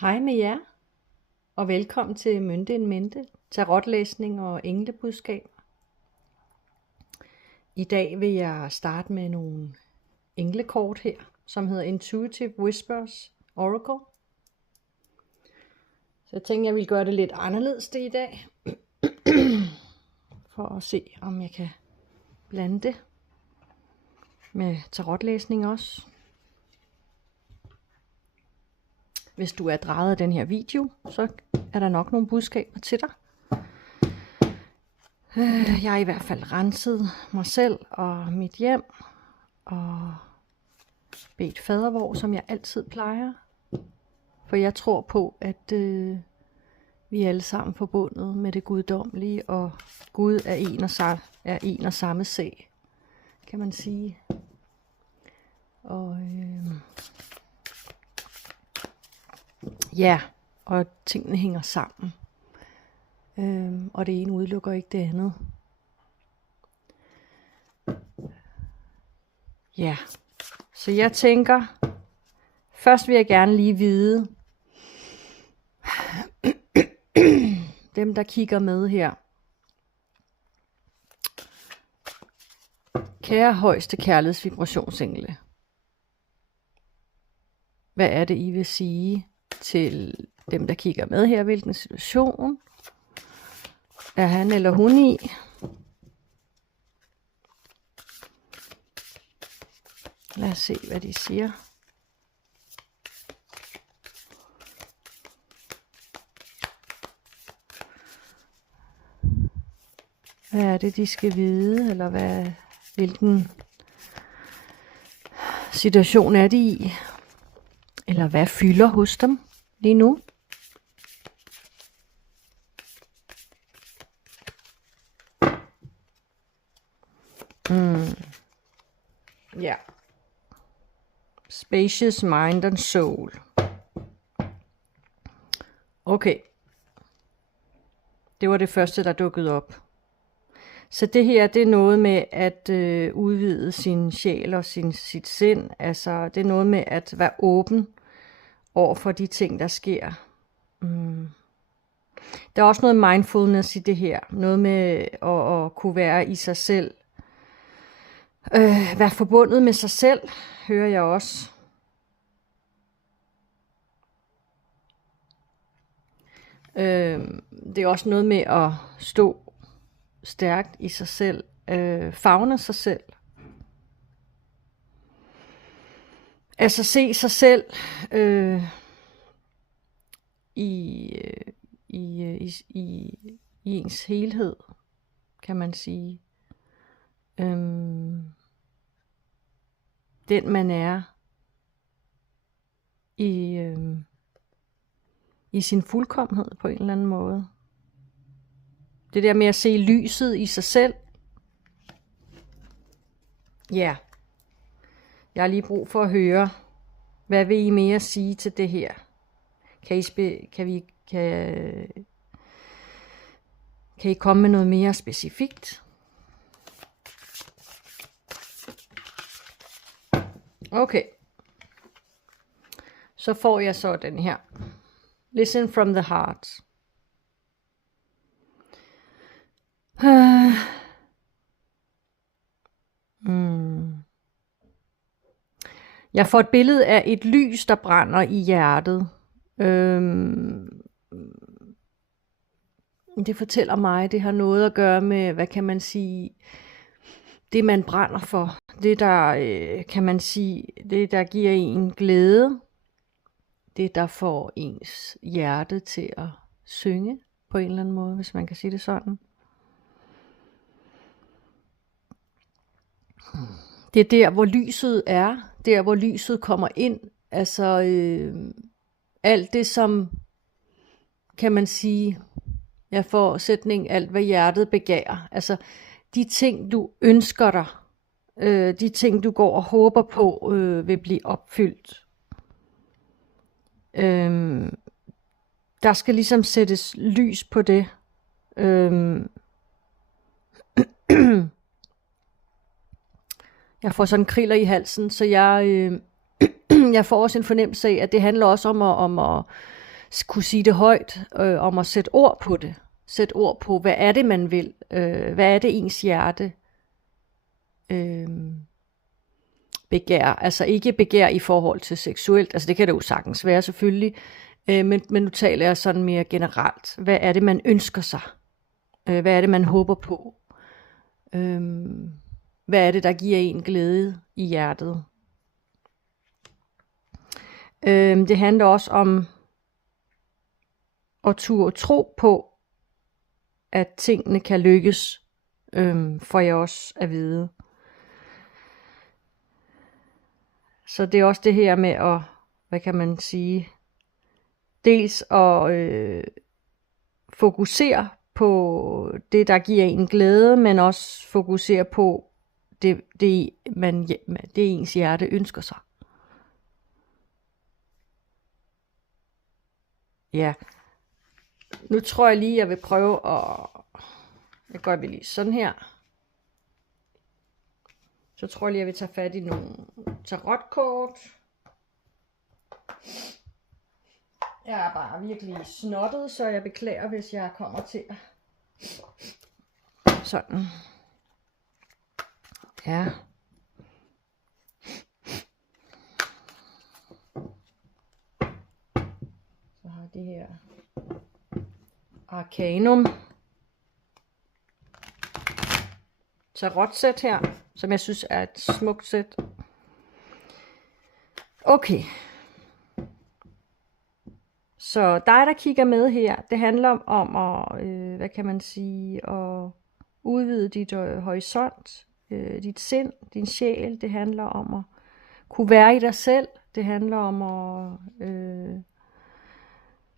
Hej med jer, og velkommen til Mynte en Mente, tarotlæsning og englebudskab. I dag vil jeg starte med nogle englekort her, som hedder Intuitive Whispers Oracle. Så jeg tænkte, jeg vil gøre det lidt anderledes det i dag, for at se, om jeg kan blande det med tarotlæsning også. Hvis du er drejet af den her video, så er der nok nogle budskaber til dig. Jeg har i hvert fald renset mig selv og mit hjem og bedt fadervor, som jeg altid plejer. For jeg tror på, at vi er alle sammen forbundet med det guddommelige, og Gud er en og samme sag, kan man sige. Og ja, og tingene hænger sammen. Og det ene udelukker ikke det andet. Ja, så jeg tænker, først vil jeg gerne lige vide, dem der kigger med her. Kære højeste kærlighedsvibrationsengle. Hvad er det, I vil sige til dem, der kigger med her? Hvilken situation er han eller hun i? Lad os se, hvad de siger. Hvad er det, de skal vide? Eller hvilken situation er de i? Eller hvad fylder hos dem lige nu? Ja. Spacious mind and soul. Okay. Det var det første, der dukkede op. Så det her, det er noget med at udvide sin sjæl og sit sind. Altså, det er noget med at være åben over for de ting, der sker. Der er også noget mindfulness i det her. Noget med at kunne være i sig selv. Være forbundet med sig selv, hører jeg også. Det er også noget med at stå stærkt i sig selv. Favne sig selv. Altså se sig selv i ens helhed, kan man sige. Den man er i sin fuldkommenhed på en eller anden måde. Det der med at se lyset i sig selv. Ja. Jeg har lige brug for at høre, hvad vil I mere sige til det her? Kan I komme med noget mere specifikt? Okay. Så får jeg så den her. Listen from the heart. Jeg får et billede af et lys, der brænder i hjertet. Det fortæller mig, det har noget at gøre med, hvad kan man sige, det man brænder for. Det der, kan man sige, det der giver en glæde. Det der får ens hjerte til at synge på en eller anden måde, hvis man kan sige det sådan. Det er der, hvor lyset er. Der, hvor lyset kommer ind. Altså alt det, som, kan man sige, jeg får sætning, alt hvad hjertet begærer. Altså de ting, du ønsker dig. De ting, du går og håber på, vil blive opfyldt. Der skal ligesom sættes lys på det. Jeg får sådan kriller i halsen, så jeg får også en fornemmelse af, at det handler også om at kunne sige det højt, om at sætte ord på det. Sætte ord på, hvad er det, man vil? Hvad er det, ens hjerte begær? Altså ikke begær i forhold til seksuelt, altså det kan det jo sagtens være selvfølgelig, men nu taler jeg sådan mere generelt. Hvad er det, man ønsker sig? Hvad er det, man håber på? Hvad er det, der giver en glæde i hjertet? Det handler også om at turde tro på, at tingene kan lykkes, får jeg også at vide. Så det er også det her med at, hvad kan man sige, dels at fokusere på det, der giver en glæde, men også fokusere på det ens hjerte ønsker sig. Ja, nu tror jeg lige, jeg vil prøve at, jeg gør vi lige sådan her. Så tror jeg lige, jeg vil tage fat i nogle tarotkort. Jeg er bare virkelig snottet, så jeg beklager, hvis jeg kommer til at... Sådan. Ja. Så har jeg det her Arcanum tarotsæt her, som jeg synes er et smukt sæt. Okay. Så dig, der kigger med her, det handler om at, hvad kan man sige, at udvide dit horisont, dit sind, din sjæl. Det handler om at kunne være i dig selv. Det handler om at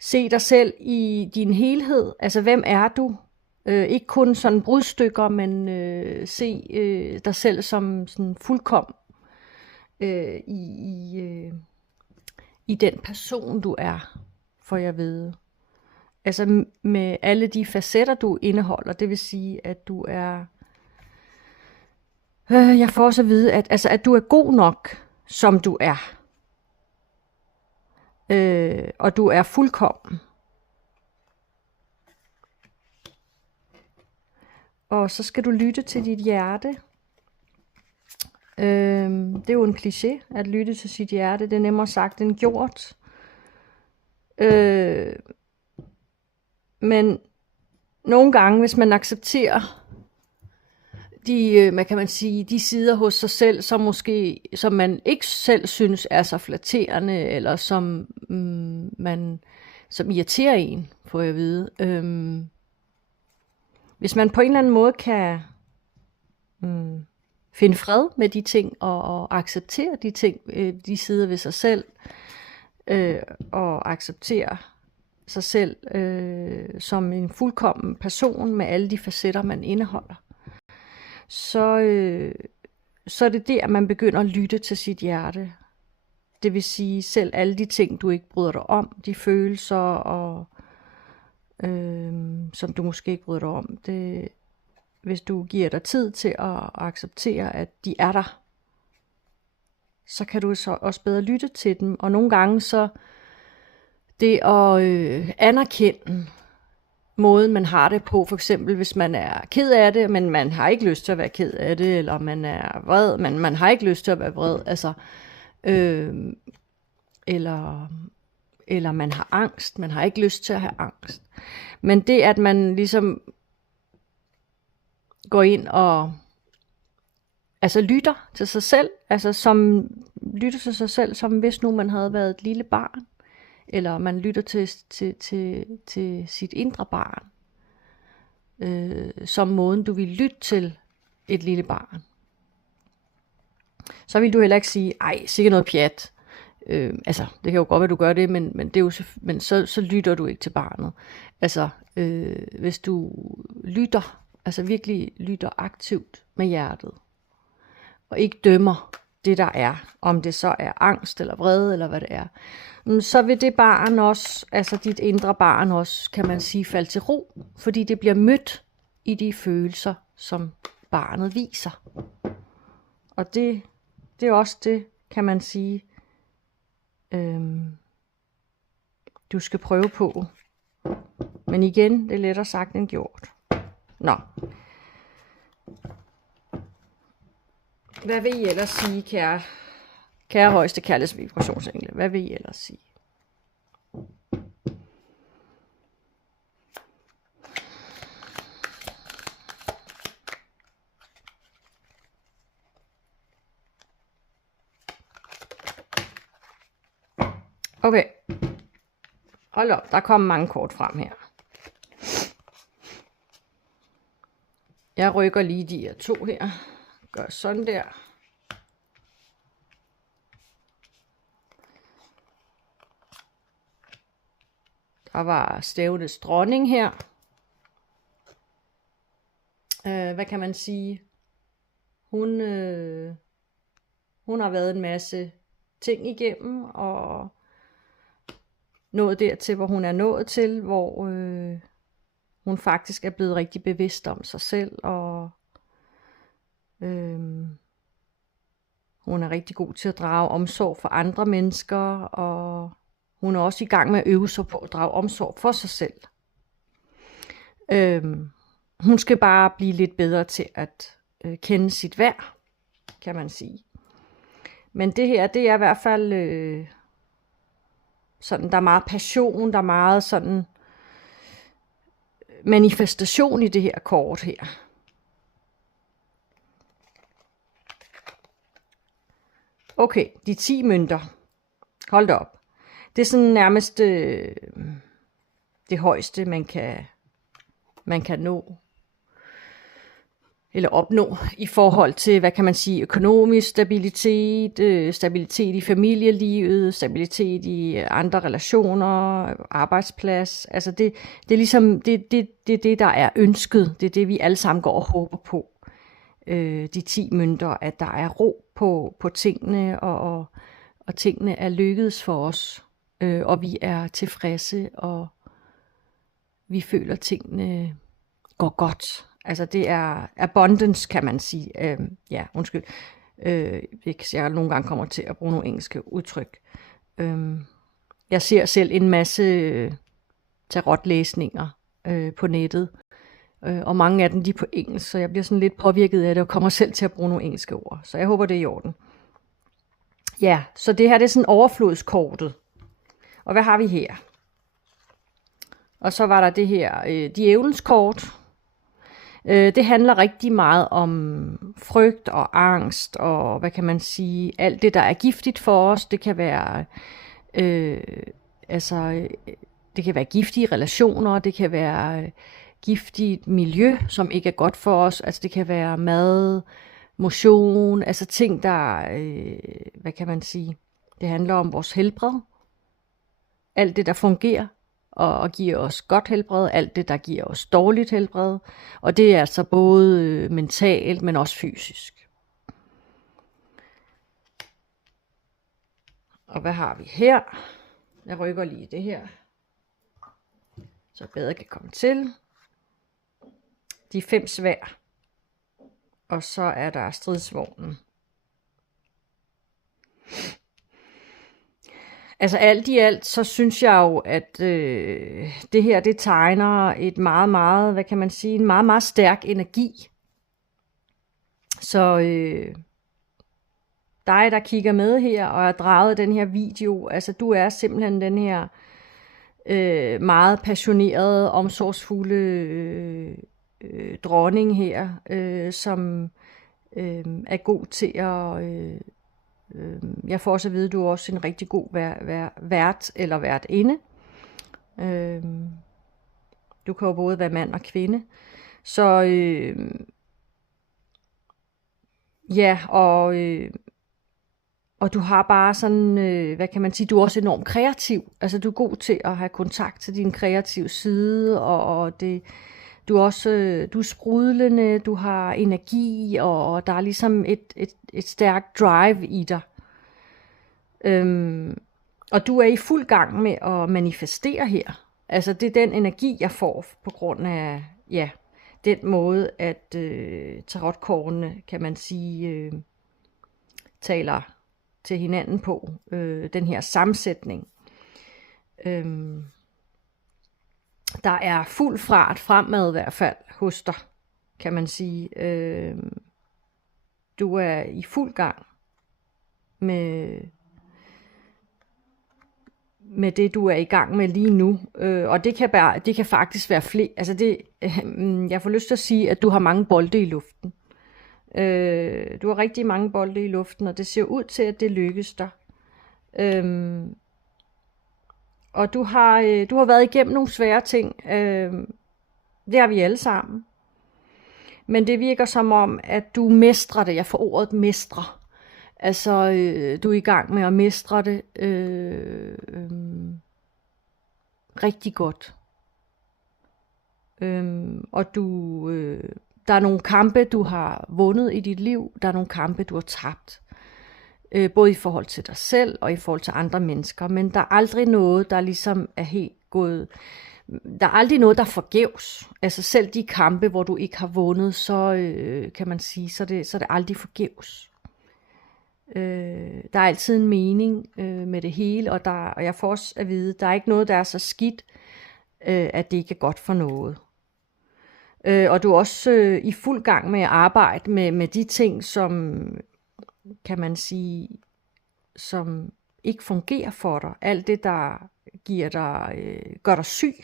se dig selv i din helhed. Altså, hvem er du? Ikke kun sådan brudstykker, men se dig selv som sådan fuldkommen i den person, du er, for jeg ved. Altså med alle de facetter, du indeholder, det vil sige, at du er... jeg får også at vide, at du er god nok, som du er. Og du er fuldkommen. Og så skal du lytte til dit hjerte. Det er jo en kliché, at lytte til sit hjerte. Det er nemmere sagt end gjort. Men nogle gange, hvis man accepterer de sider hos sig selv, som man ikke selv synes er så flatterende, eller som irriterer en, får jeg at vide. Hvis man på en eller anden måde kan finde fred med de ting, og acceptere de ting, de sider ved sig selv, og acceptere sig selv som en fuldkommen person med alle de facetter, man indeholder, så er det der, man begynder at lytte til sit hjerte. Det vil sige selv alle de ting, du ikke bryder dig om, de følelser, og som du måske ikke bryder dig om. Hvis du giver dig tid til at acceptere, at de er der, så kan du så også bedre lytte til dem. Og nogle gange så det at anerkende måden, man har det på, for eksempel hvis man er ked af det, men man har ikke lyst til at være ked af det, eller man er vred, men man har ikke lyst til at være vred, altså, eller man har angst, man har ikke lyst til at have angst. Men det, at man ligesom går ind og lytter til sig selv, lytter til sig selv, som hvis nu man havde været et lille barn, eller man lytter til sit indre barn, som måden du vil lytte til et lille barn. Så vil du heller ikke sige, ej, sikkert noget pjat. Det kan jo godt være, du gør det, men så lytter du ikke til barnet. Hvis du lytter, virkelig lytter aktivt med hjertet, og ikke dømmer det, der er, om det så er angst eller vrede, eller hvad det er, så vil det barn også, dit indre barn også, kan man sige, falde til ro, fordi det bliver mødt i de følelser, som barnet viser. Og det er også det, kan man sige, du skal prøve på. Men igen, det er lettere sagt end gjort. Nå. Hvad vil I ellers sige, kære højeste kærlighedsvibrationsengle? Hvad vil I ellers sige? Okay. Hold op, der kommer mange kort frem her. Jeg rykker lige de her to her. Gør sådan der. Der var stævnets dronning her. Hvad kan man sige? Hun har været en masse ting igennem, og nået dertil, hvor hun er nået til, hvor hun faktisk er blevet rigtig bevidst om sig selv, og hun er rigtig god til at drage omsorg for andre mennesker, og hun er også i gang med at øve sig på at drage omsorg for sig selv. Hun skal bare blive lidt bedre til at kende sit værd, kan man sige. Men det her, det er i hvert fald sådan, der er meget passion, der er meget sådan manifestation i det her kort her. Okay, de 10 mønter. Hold da op. Det er sådan nærmest det højeste, man kan nå. Eller opnå i forhold til, hvad kan man sige, økonomisk stabilitet, stabilitet i familielivet, stabilitet i andre relationer, arbejdsplads. Altså det er ligesom det, der er ønsket. Det er det, vi alle sammen går og håber på. De 10 mønter, at der er ro på tingene, og tingene er lykkedes for os. Og vi er tilfredse, og vi føler, at tingene går godt. Altså det er abundance, kan man sige. Ja, undskyld. Jeg nogle gange kommer til at bruge nogle engelske udtryk. Jeg ser selv en masse tarotlæsninger på nettet. Og mange af dem, de er på engelsk, så jeg bliver sådan lidt påvirket af det, og kommer selv til at bruge nogle engelske ord. Så jeg håber, det er i orden. Ja, så det her, det er sådan overflodskortet. Og hvad har vi her? Og så var der det her, djævelens kort. Det handler rigtig meget om frygt og angst, og hvad kan man sige, alt det, der er giftigt for os. Det kan være, det kan være giftige relationer, det kan være giftigt miljø, som ikke er godt for os. Altså det kan være mad, motion, altså ting, der, hvad kan man sige, det handler om vores helbred. Alt det, der fungerer og giver os godt helbred, alt det, der giver os dårligt helbred. Og det er altså både mentalt, men også fysisk. Og hvad har vi her? Jeg rykker lige det her, så bedre kan komme til. De 5 sværd. Og så er der stridsvognen. Altså alt i alt, så synes jeg jo, at det her, det tegner et meget, meget, hvad kan man sige, en meget, meget stærk energi. Så dig, der kigger med her og er draget den her video, altså du er simpelthen den her meget passionerede, omsorgsfulde dronning her, som er god til at... Jeg får også at vide, at du er også en rigtig god vært eller værtinde. Du kan jo både være mand og kvinde. Så ja, og du har bare sådan, hvad kan man sige, du er også enormt kreativ. Altså du er god til at have kontakt til din kreative side, og det... Du er sprudlende, du har energi, og der er ligesom et stærkt drive i dig. Og du er i fuld gang med at manifestere her. Altså det er den energi, jeg får på grund af den måde, at tarotkortene, kan man sige, taler til hinanden på. Den her sammensætning. Øhm, der er fuld fart fremad i hvert fald hos dig, kan man sige. Du er i fuld gang med det, du er i gang med lige nu. Og det kan faktisk være flere. Altså jeg får lyst til at sige, at du har mange bolde i luften. Du har rigtig mange bolde i luften, og det ser ud til, at det lykkes dig. Og du har været igennem nogle svære ting. Det har vi alle sammen. Men det virker som om, at du mestrer det. Jeg får ordet mestre. Altså, du er i gang med at mestre det rigtig godt. Og der er nogle kampe, du har vundet i dit liv. Der er nogle kampe, du har tabt. Både i forhold til dig selv og i forhold til andre mennesker. Men der er aldrig noget, der ligesom er helt gået. Der er aldrig noget, der er forgæves. Altså selv de kampe, hvor du ikke har vundet, så kan man sige, så er det aldrig forgæves. Der er altid en mening med det hele, og jeg får også at vide, der er ikke noget, der er så skidt, at det ikke er godt for noget. Og du er også i fuld gang med at arbejde med de ting, som kan man sige, som ikke fungerer for dig. Alt det, der gør dig syg,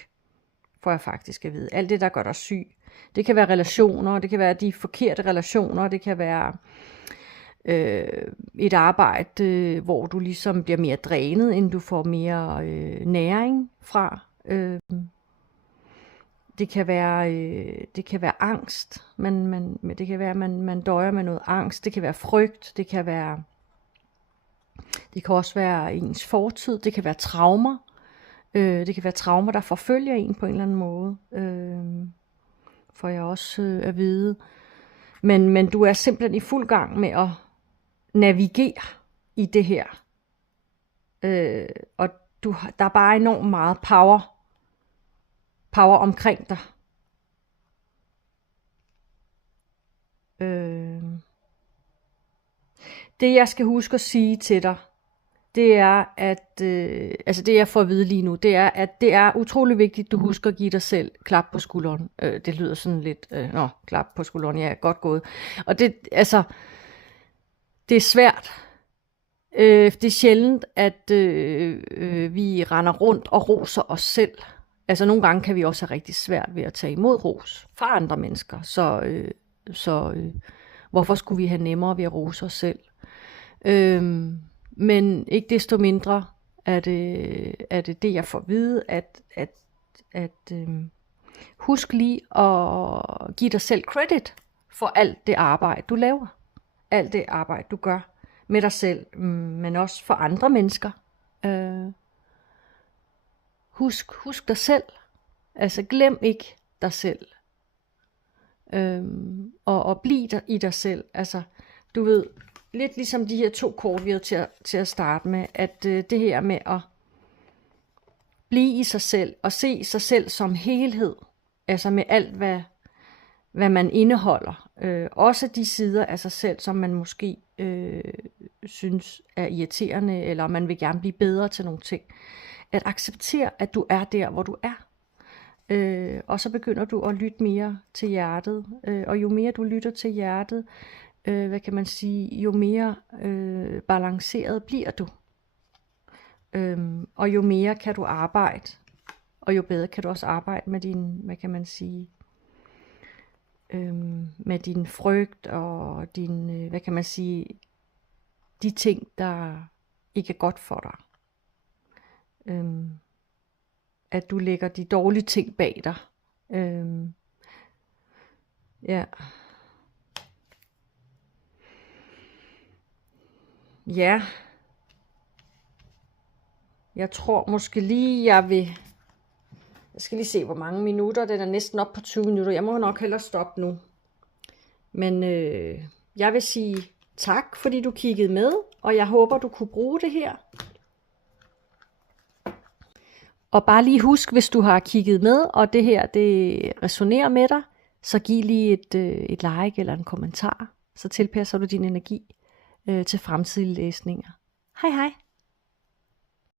får jeg faktisk at vide. Alt det, der gør dig syg. Det kan være relationer, det kan være de forkerte relationer, det kan være et arbejde, hvor du ligesom bliver mere drænet, end du får mere næring fra. Det kan være angst, det kan være, at man døjer med noget angst. Det kan være frygt, det kan også være ens fortid, det kan være traumer. Det kan være traumer, der forfølger en på en eller anden måde, får jeg også at vide. Men du er simpelthen i fuld gang med at navigere i det her. Og der er bare enormt meget power omkring dig. Det jeg skal huske at sige til dig, det er, at det jeg får at vide lige nu, det er, at det er utrolig vigtigt, at du husker at give dig selv klap på skulderen. Det lyder sådan lidt, klap på skulderen, ja, godt gået. Og det er svært. Det er sjældent, at vi render rundt og roser os selv. Altså nogle gange kan vi også have rigtig svært ved at tage imod ros fra andre mennesker. Så hvorfor skulle vi have nemmere ved at rose os selv? Men ikke desto mindre er det jeg får at vide, at husk lige at give dig selv credit for alt det arbejde, du laver. Alt det arbejde, du gør med dig selv, men også for andre mennesker. Husk dig selv. Altså glem ikke dig selv. Og bliv i dig selv. Altså, du ved, lidt ligesom de her 2 kort, vi havde til at starte med, at det her med at blive i sig selv, og se sig selv som helhed, altså med alt, hvad man indeholder. Også de sider af sig selv, som man måske synes er irriterende, eller man vil gerne blive bedre til nogle ting. At acceptere, at du er der, hvor du er. Og så begynder du at lytte mere til hjertet. Og jo mere du lytter til hjertet, hvad kan man sige, jo mere balanceret bliver du. Og jo mere kan du arbejde, og jo bedre kan du også arbejde med din, hvad kan man sige, med din frygt og din, hvad kan man sige, de ting, der ikke er godt for dig. At du lægger de dårlige ting bag dig. Ja. Ja. Jeg tror måske lige, jeg skal lige se, hvor mange minutter. Den er næsten op på 20 minutter. Jeg må nok hellere stoppe nu. Men jeg vil sige tak, fordi du kiggede med. Og jeg håber, du kunne bruge det her. Og bare lige husk, hvis du har kigget med, og det her det resonerer med dig, så giv lige et like eller en kommentar. Så tilpasser du din energi til fremtidige læsninger. Hej hej!